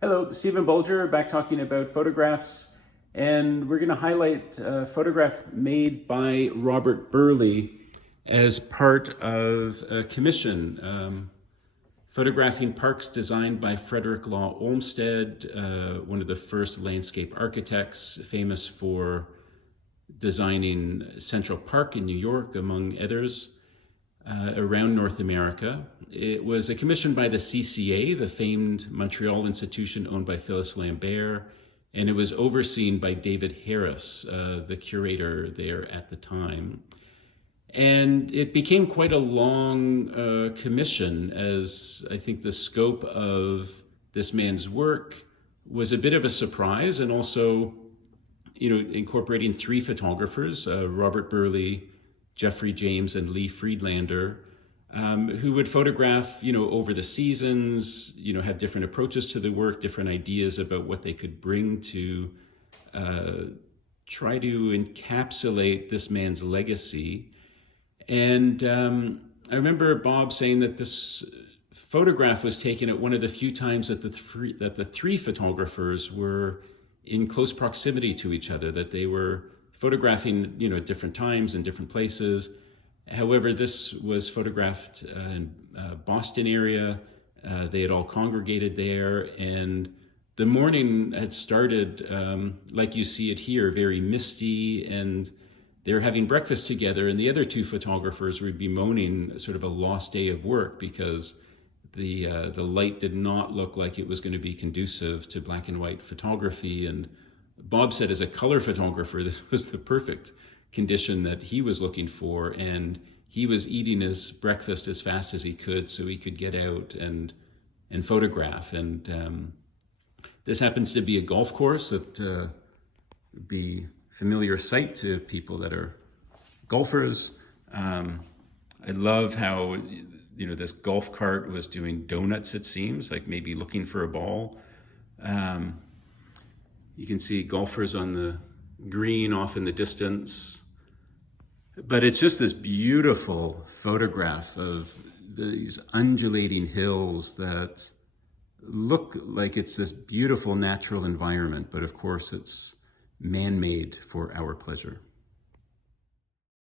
Hello, Stephen Bolger, back talking about photographs, and we're going to highlight a photograph made by Robert Burley as part of a commission photographing parks designed by Frederick Law Olmsted, one of the first landscape architects, famous for designing Central Park in New York, among others. Around North America. It was a commission by the CCA, the famed Montreal institution owned by Phyllis Lambert, and it was overseen by David Harris, the curator there at the time. And it became quite a long commission, as I think the scope of this man's work was a bit of a surprise, and also, incorporating three photographers, Robert Burley, Jeffrey James, and Lee Friedlander, who would photograph, over the seasons, have different approaches to the work, different ideas about what they could bring to try to encapsulate this man's legacy. And I remember Bob saying that this photograph was taken at one of the few times that the three photographers were in close proximity to each other, that they were photographing, at different times and different places. However, this was photographed in Boston area. They had all congregated there, and the morning had started, like you see it here, very misty, and they were having breakfast together, and the other two photographers would be bemoaning sort of a lost day of work because the light did not look like it was going to be conducive to black and white photography. And Bob said, as a color photographer, this was the perfect condition that he was looking for, and he was eating his breakfast as fast as he could so he could get out and photograph. And this happens to be a golf course that would be familiar sight to people that are golfers. I love how this golf cart was doing donuts, it seems, like maybe looking for a ball. You can see golfers on the green off in the distance. But it's just this beautiful photograph of these undulating hills that look like it's this beautiful natural environment, but of course it's man-made for our pleasure.